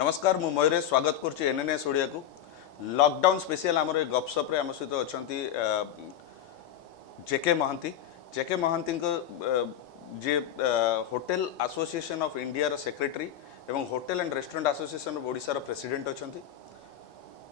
नमस्कार मु मयूरेश स्वागत करुच्ची एनएनएस ओडिया को लॉकडाउन स्पेशल आमर गपसप आम सहित अच्छा जेके महांती जेके महांती जे hotel association of India secretary एवं hotel and restaurant association of Odisha president अच्छा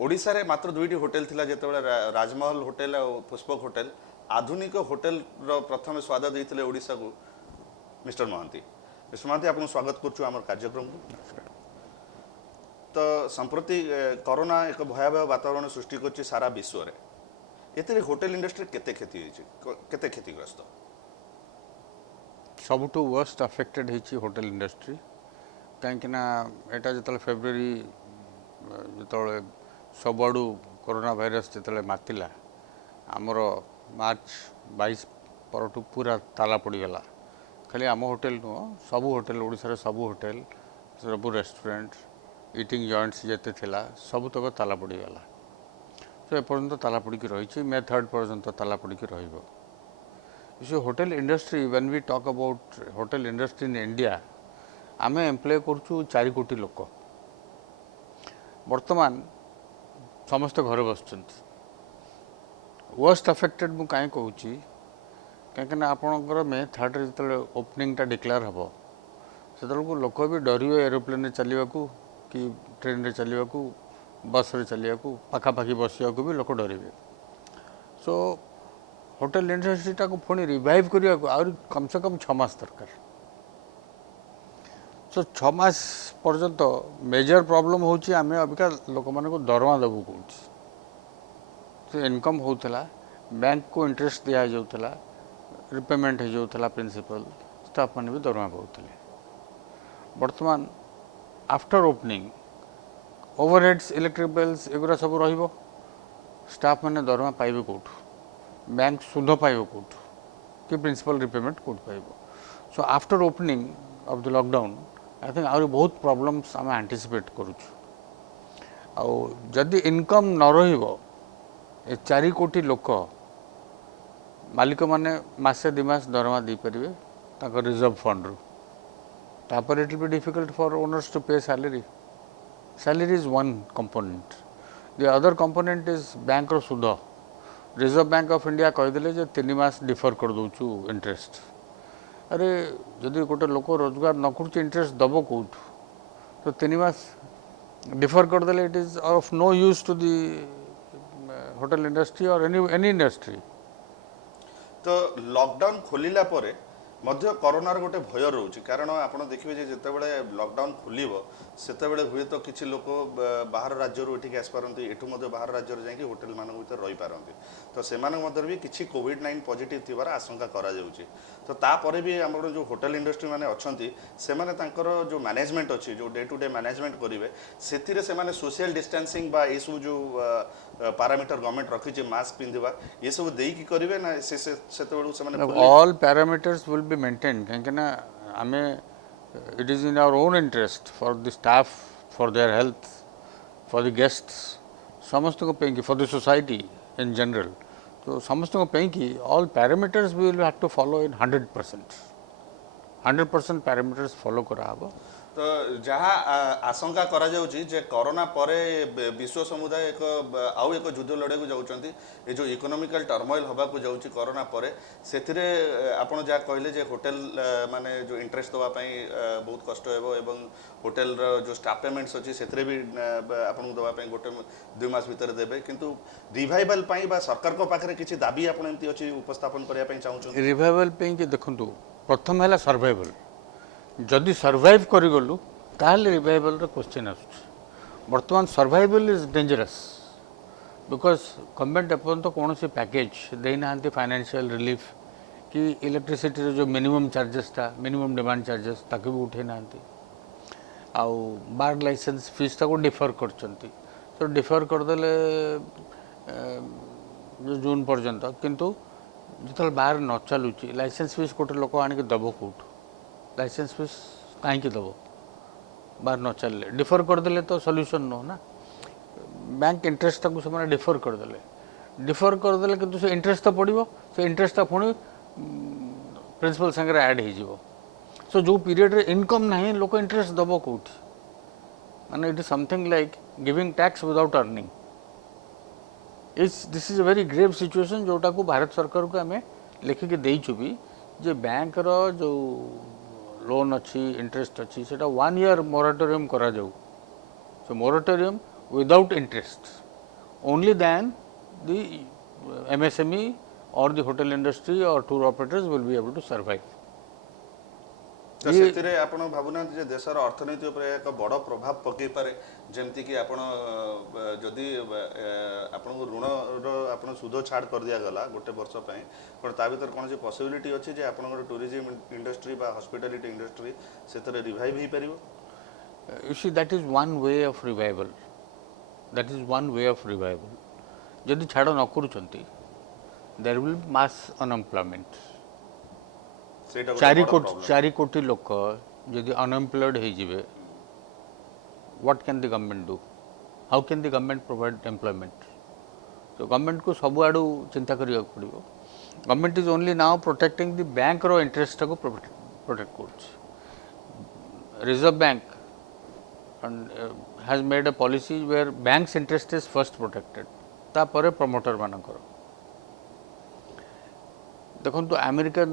ओडिशा रे मात्र दुईटी होटेल थिला जेतेबेले राजमहल होटेल और पुष्पक होटेल आधुनिक होटेल प्रथम स्वाद देते ओडिशा को मिस्टर महांती आपको स्वागत करुँ आम कार्यक्रम को तो संप्रति कोरोना एक भयावह वातावरण सृष्टि कर सारा विश्व रे एते होटेल इंडस्ट्री केते क्षतिग्रस्त सबुठू वर्स्ट अफेक्टेड होती होटेल इंडस्ट्री कहीं एटा जो फेब्रुआरी जो सबुआड़ू कोरोना भाइरस जो मातिला आमर मार्च 22 परठू पूरा ताला पड़गला खाली आम होटेल नुह सबू होटेल ओडिशा सबू होटेल सबू रेस्टोरेंट इटिंग जॉइंट्स जिते थिला सब तक ताला पड़गला तो एपर्तंत ताला पड़ी रही मे 3 पर्यंत ताला पड़ी रही hotel industry when we talk about hotel industry in India आम एम्प्लॉय करुँ 4 कोटी लोक बर्तमान समस्त घर बस वर्स्ट अफेक्टेड मु कहीं कहूँ कहीं आपणकर मे 3 जो ओपनिंगटा डिक्लेयर हम से लोक भी डर एरोप्लेन चलने को कि ट्रेन रे चलने को बस रे चलने को पाखापाखि बसवा भी लोक डरवे सो होटेल इंडस्ट्रीटा को पुणी रिवाइव करने को आहुरी कम से कम 6 मास दरकार सो 6 मास पर्यंत मेजर प्रॉब्लम होची आमे अबिका लोक माने को दरमा दबु कहूँ तो इनकम होता बैंक को इंटरेस्ट दिया जाऊला रिपेमेंट हो जाऊला प्रिंसिपल स्टाफ मैंने भी दरमा पाते बर्तमान after opening overheads electric bills एगुरा सब रहिबो स्टाफ मैंने दरमा पाइबे कोठू बैंक सुध पाइबे कोठू कि प्रिंसिपल रिपेमेंट कोठ पाइबो so after opening of the lockdown I think आहुरी बहुत प्रॉब्लम्स आम एंटिसिपेट करूछु आउ जदि इनकम न रहिबो 4 कोटी लोक मालिक माने मासे 2 मास दरमा दी परिवे ताको रिजर्व फंड रू तापर it will be difficult for owners to pay salary salary is one component the other component is bank रो सुध रिजर्व बैंक ऑफ इंडिया कहीदेले जे 3 मास डिफर कर दउछु इंटरेस्ट अरे जदि गोटे लोक रोजगार न कर इंटरेस्ट दब कौट तो 3 मास डिफर करदे it is of no use to the hotel industry और एनी इंडस्ट्री तो लॉकडाउन खोलिला परे मध्य कोरोनार गोटे भय रोचे कारण आपड़ देखिए जितेबाला लॉकडाउन खोल से हुए तो किसी लोक बाहर राज्य ये आसपारती एठू बाहर राज्य जाकि होटेल मान भर रही पारती तो से भी किसी कोविड-19 पॉजिटिव थिबार आशंका करा जाउची तो तापर भी आम जो होटेल इंडस्ट्री मैंने अच्छा से जो मैनेजमेंट अच्छी जो डे टू डे मैनेजमेंट करेंगे से सोशल डिस्टेंसिंग बा ये सब जो पैरामीटर गवर्नमेंट रखी मास्क पिंधा ये सब देकी करेंगे ना से all parameters will be maintain कहीं आम it is in our own interest for the staff for their health for the guests समस्त को पे for the society in general तो समस्त को पे all parameters we will have to follow in 100% parameters follow करा तो जहाँ आशंका करा जाउची जे कोरोना परे विश्व समुदाय एक आउ एक युद्ध लड़े को जाउचंती ये जो इकोनॉमिकल टर्मोइल हवा को जाउची कोरोना परे सेथिरे आपण जा कहले जे होटेल माने जो इंटरेस्ट दवा पई बहुत कष्ट हेबो एवं होटेल रो जो स्टाफ पेमेंट्स अछि सेथिरे भी आपण दवा पई गोटे 2 मास भीतर देबे किंतु रिवाइवल पई बा सरकार को पाखरे किछि दाबी आपण एमती अछि उपस्थापन करिया पई चाहउछन रिवाइवल पई के देखंतु प्रथम हैला सर्वाइवल जदि सर्वाइव करिगलु ताहले रिवाइवल रो क्वेश्चन आसुछ वर्तमान survival is dangerous because government एपर्यंत कौन से पैकेज देना फाइनेंशियल रिलीफ कि इलेक्ट्रिसिटी जो मिनिमम चार्जेस था मिनिमम डिमांड चार्जेस ताकि भी उठे ना आउ बार लाइसेंस फीस ताको डिफर करचंती तो डिफर करदेले जून पर्यंत किंतु जो बाहर न चलुची लाइसेंस फीस गोटे लोक आनिक दब कौट लाइसेंस फीस कहीं दब बाहर न चलले डिफर करदे तो सॉल्यूशन नो ना बैंक इंटरेस्ट ताको से डिफर करदे किंतु से इंटरेस्ट तो पड़ो से इंटरेस्ट पुणी प्रिंसिपल संगे ऐड हो सो जो पीरियड रे इनकम ना लोक इंटरेस्ट दब कौटी माने it is something like giving tax without earning. This is a very grave situation जोटा को भारत सरकार को आम लिखिक देचु भी जे बैंक जो लोन अच्छी इंटरेस्ट अच्छी सेटा 1 ईयर मोराटोरियम करा जाऊ। So moratorium without interest, only then the MSME or the hotel industry or tour operators will be able to survive. तो से आपण भावुना जे देशर अर्थनीति उपर एक बड़ प्रभाव पकई पारे जेमती कि आपण जदि आपण ऋण आपण सुध छाड़ कर दिया गला गोटे वर्ष पई कोन ता भीतर कोन जे पॉसिबिलिटी अछि जे आपण टूरिज्म इंडस्ट्री बा हॉस्पिटैलिटी इंडस्ट्री सेतरे रिवाइव ही परिबो। You see, that is one way of revival. That is one way of revival. जदि छाड़ न करूचंती there will be mass unemployment. सेटा 4 कोटी लोक जदि अनएम्प्लॉयड हो जिवे, what can the government do? How can the government provide employment? So government को सब आडू चिंता करिया पड़िबो। Government is only now protecting the bank row interest को protect करछ। Reserve Bank and has made a policy where banks interest is first protected, तापरे promoter मानकर। देखो तो अमेरिकन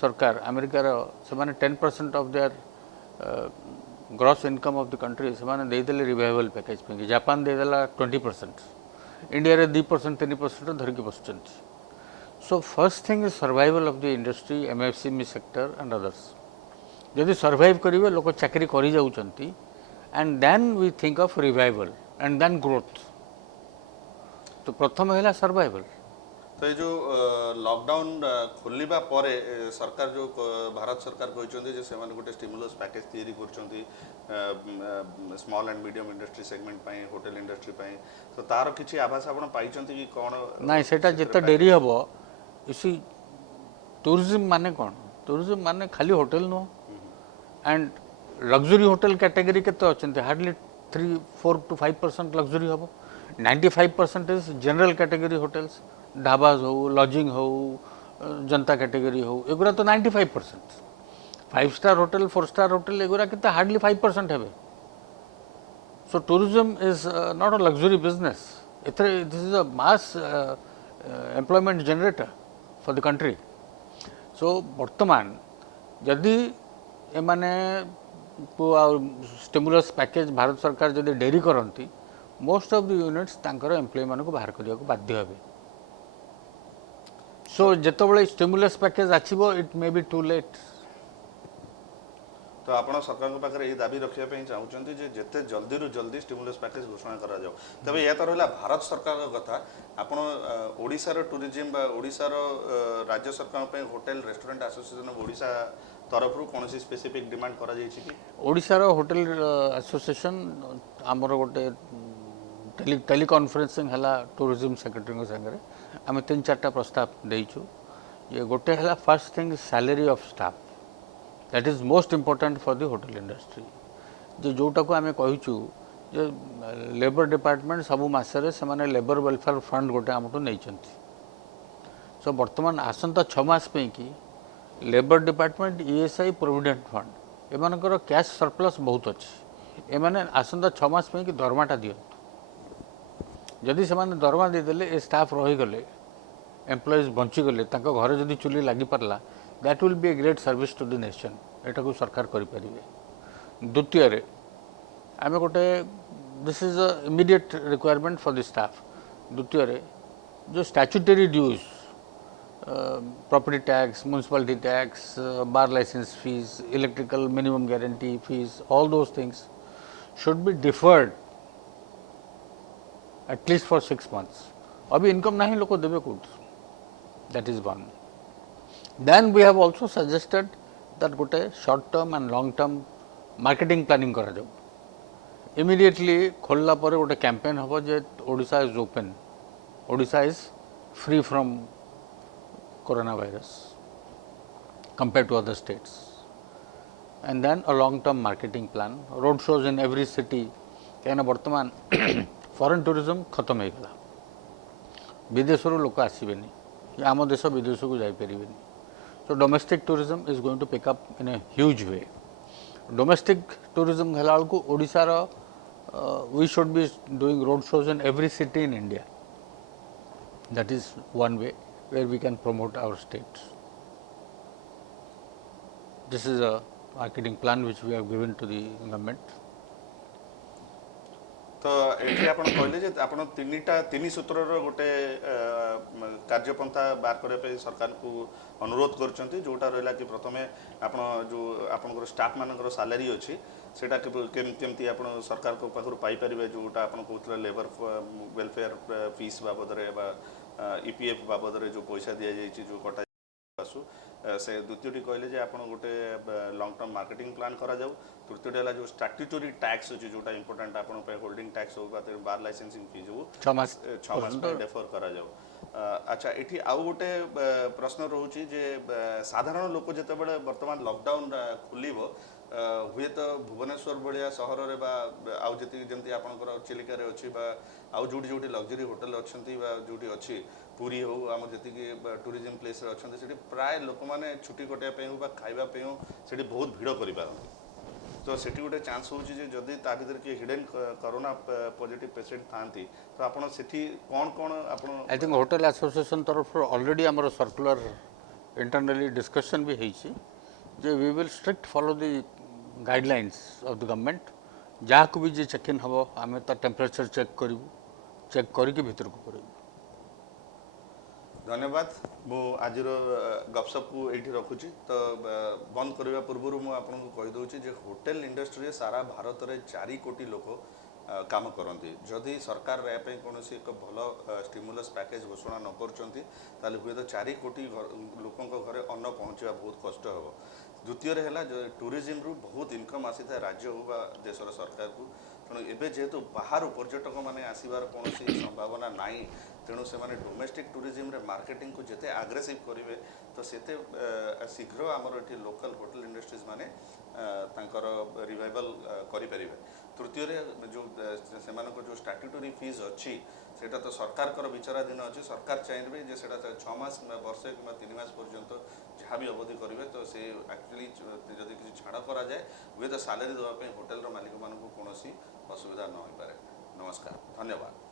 सरकार अमेरिकार से 10% of their gross income of the country से देदेले रिवाइवल पैकेज पे। जापान देदेला 20%, इंडिया रे 2% 3% धरिक बसुं। So first thing is survival of the industry MSME sector and others. जदि सर्वाइव करेंगे लोक चाकरी कर जाउचंती and then we think of revival and then growth. तो प्रथम है सर्वाइवल। तो ये जो लॉकडाउन खोलवा पर सरकार जो भारत सरकार कहते हैं से गोटे स्टिमुलस पैकेज तैयारी कर small and medium industry segment पाई होटल इंडस्ट्री पाई तो तार किसी आभास आपण पाइचंती कि कौन ना सेटा जिते डेरी हम इसी टूरिज्म माने कौन टूरिज्म माने खाली होटल नो एंड लग्जरी होटल कैटेगरी केते अछंती हार्डली 3-4 to 5% लग्जरी हम 95% is general category hotels dhabas हो लॉजिंग हो जनता कैटेगरी हो एगुरा तो 95%। 5 स्टार होटल 4 स्टार होटल एगुरा के हार्डली 5% है। So tourism is not a luxury business, this is a mass employment generator for the country. So वर्तमान जदि एमाने स्टिमुलस पैकेज भारत सरकार जदि डेरी करती मोस्ट ऑफ द यूनिट्स तांकर एम्प्लॉय मानक बाहर करने को बाध्य हेबे। सो जितेबाला स्टिमुलस पैकेज आछिबो it may be too late. तो आपण सरकार के पाखे दाबी रखापी चाहते जे जिते जल्दी रु जल्दी स्टिमुलस पैकेज घोषणा करा जाओ। तबे या तो रहा भारत सरकार का कथा आपण ओडिशार टूरिज्म बा ओडिशार राज्य सरकार पे hotel restaurant association of Odisha तरफ कौन स्पेसिफिक डिमांड करा जायछि कि ओडिशार होटल एसोसिएशन आमर गोटे टेलीकॉन्फ्रेंसिंग है टूरिज्म सेक्रेटरी संगे आम 3-4टा प्रस्ताव देचु। ये गोटे है first thing salary of staff that is most important for the hotel industry. जो जोटा को आम कहूँ जे लेबर डिपार्टमेंट सबु मासरे से लेबर वेलफेयर फंड गोटे आमठू नहीं। सो बर्तमान आसंता 6 मास पे कि labour department ESI provident fund एमानकर कैश सरप्लस बहुत अच्छी एमाने आसंता 6 मास पे कि दरमाटा दियंतु। जदि से दरमा देदेले ए स्टाफ रहीगले एम्प्लॉइज बंचीगले घर जदि चुली लगी पारला that will be a great service to the nation. एटा को सरकार करें। द्वितीय आम गोटे this is a immediate requirement for the staff. द्वितीय जो statutory dues property tax municipality tax bar license fee electrical minimum guarantee fee all those things should be deferred at least for 6 months। अभी income नहीं लोग देवे कौट that is one. Then we have also suggested that गोटे short term and long term marketing planning करा जाऊ। Immediately खोलला पर गोटे कैंपेन हम जे Odisha is open Odisha is free from corona virus compare to other states and then a long term marketing plan road shows in every city. कहीं बर्तमान foreign tourism खत्म हो गला विदेश लोक आसबेनी आम देश विदेश को जापर। So domestic tourism is going to pick up in a huge way. Domestic tourism है ओडिशार we should be doing road shows in every city in India. That is one way where we can promote our states. This is a marketing plan which we have given to the government. ତ ଏଠି ଆପଣ କହିଲେ ଯେ ଆପଣ ତିନି ସୂତ୍ରର ଗୋଟେ କାର୍ଯ୍ୟପନ୍ଥା ବାହାର କରିବା ପାଇଁ ସରକାରଙ୍କୁ ଅନୁରୋଧ କରୁଛନ୍ତି, ଯେଉଁଟା ରହିଲା କି ପ୍ରଥମେ ଆପଣ ଯେଉଁ ଆପଣଙ୍କର ଷ୍ଟାଫ୍ ମାନଙ୍କର ସାଲାରୀ ଅଛି ସେଇଟା କେମିତି ଆପଣ ସରକାରଙ୍କ ପାଖରୁ ପାଇପାରିବେ, ଯେଉଁଟା ଆପଣ କହୁଥିଲେ ଲେବର ୱେଲଫେୟାର ଫିସ୍ ବାବଦରେ ବା ଇପିଏଫ୍ ବାବଦରେ ଯେଉଁ ପଇସା ଦିଆଯାଇଛି ଯେଉଁ କଟା ଆସୁ ସେ ଦ୍ୱିତୀୟଟି କହିଲେ ଯେ ଆପଣ ଗୋଟେ ଲଙ୍ଗ ଟର୍ମ ମାର୍କେଟିଂ ପ୍ଲାନ୍ କରାଯାଉ। ତୃତୀୟଟି ହେଲା ଯେଉଁ ଷ୍ଟାଟ୍ୟୁଟୋରୀ ଟ୍ୟାକ୍ସ ଅଛି ଯେଉଁଟା ଇମ୍ପୋର୍ଟାଣ୍ଟ ଆପଣଙ୍କ ପାଇଁ ହୋଲ୍ଡିଂ ଟ୍ୟାକ୍ସ ହଉ ବା ବାର୍ ଲାଇସେନ୍ସିଂ ଫିଜ୍ ହଉ 6 ମାସ ପାଇଁ ଡେଫର୍ କରାଯାଉ। ଆଚ୍ଛା, ଏଠି ଆଉ ଗୋଟେ ପ୍ରଶ୍ନ ରହୁଛି ଯେ ସାଧାରଣ ଲୋକ ଯେତେବେଳେ ବର୍ତ୍ତମାନ ଲକଡାଉନ୍ ଖୋଲିବ ହୁଏତ ଭୁବନେଶ୍ୱର ଭଳିଆ ସହରରେ ବା ଆଉ ଯେମିତି ଆପଣଙ୍କର ଚିଲିକାରେ ଅଛି ବା ଆଉ ଯେଉଁଠି ଲକ୍ଜରୀ ହୋଟେଲ ଅଛନ୍ତି ବା ଯେଉଁଠି ଅଛି ପୁରୀ ହଉ ଆମର ଯେତିକି ଟୁରିଜିମ ପ୍ଲେସ୍ରେ ଅଛନ୍ତି ସେଠି ପ୍ରାୟ ଲୋକମାନେ ଛୁଟି କଟାଇବା ପାଇଁ ହଉ ବା ଖାଇବା ପାଇଁ ହଉ ସେଠି ବହୁତ ଭିଡ଼ କରିପାରନ୍ତି। ତ ସେଠି ଗୋଟେ ଚାନ୍ସ ହେଉଛି ଯେ ଯଦି ତା ଭିତରେ କିଏ ହିଡେନ୍ କରୋନା ପଜିଟିଭ୍ ପେସେଣ୍ଟ ଥାଆନ୍ତି ତ ଆପଣ ସେଠି କ'ଣ ଆପଣ I think hotel association तरफ already आमर सर्कुलर इंटरनली डिस्कशन भी होइछि जे we will strict follow the guidelines of the government. जहाँ को भी जे चेक इन हम आम ता टेम्परेचर चेक करूँ, चेक करके भीतर को करूँ। धन्यवाद। मु आज गपसप को ये रखुची तो बंद करने पूर्व मुझे आपको कहीदे जे होटेल इंडस्ट्री सारा भारत में 4 कोटी लोक काम करती। जदि सरकार यापाई कौन एक भल स्टिमुलस पैकेज घोषणा न कर हुए तो 4 कोटी लोकों घरे अन्न पहुँचा बहुत कष्ट हे। द्वितीय है जो टूरिज्म रु बहुत इनकम आसी था राज्य हो बा देशर सरकार को। तेणु एवं जेहेतु बाहर पर्यटक मैंने आसबार कौन संभावना नाई, तेणु से डोमेस्टिक टूरिज्म रे मार्केटिंग को जिते आग्रेसिव करेंगे तो सेते शीघ्र आमर ये लोकल होटेल इंडस्ट्रीज माने रिवाइवल करें। तृतीय जो जो स्टैट्यूटरी फीस अच्छी सेटा तो सरकार कर विचाराधीन अच्छी। सरकार चाहिए जे सेटा 6 मास कि वर्षे कि 3 मास पर्यंत जहाँ भी अवधि करेंगे तो से एक्चुअली जदि किसी छाड़ कराए हुए तो सालेरी देवाई होटेल मालिक मानक कौन असुविधा न हो पाए। नमस्कार, धन्यवाद।